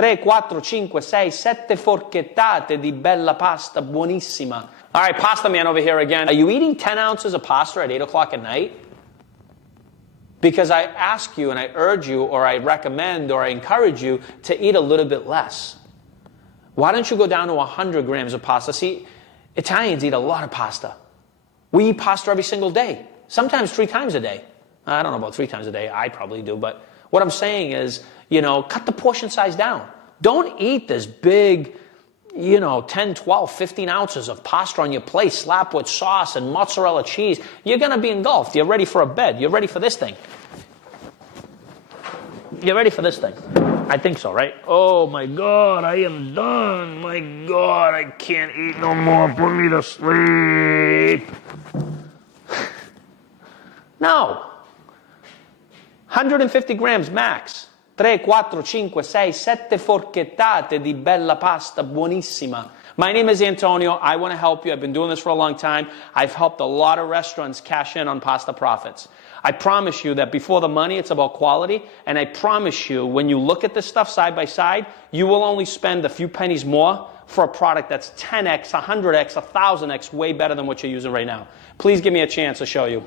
3, 4, 5, 6, 7 forchettate di bella pasta buonissima. All right, pasta man over here again. Are you eating 10 ounces of pasta at 8 o'clock at night? Because I ask you and I urge you or I recommend or I encourage you to eat a little bit less. Why don't you go down to 100 grams of pasta? See, Italians eat a lot of pasta. We eat pasta every single day, sometimes 3 times a day. I don't know about 3 times a day. I probably do. But what I'm saying is, cut the portion size down. Don't eat this big, 10, 12, 15 ounces of pasta on your plate, slapped with sauce and mozzarella cheese. You're going to be engulfed. You're ready for a bed. You're ready for this thing. You're ready for this thing. I think so, right? Oh, my God, I am done. My God, I can't eat no more. Put me to sleep. No. 150 grams max. 3, 4, 5, 6, 7 forchettate di bella pasta buonissima. My name is Antonio. I want to help you. I've been doing this for a long time. I've helped a lot of restaurants cash in on pasta profits. I promise you that before the money, it's about quality. And I promise you, when you look at this stuff side by side, you will only spend a few pennies more for a product that's 10x, 100x, 1,000x way better than what you're using right now. Please give me a chance to show you.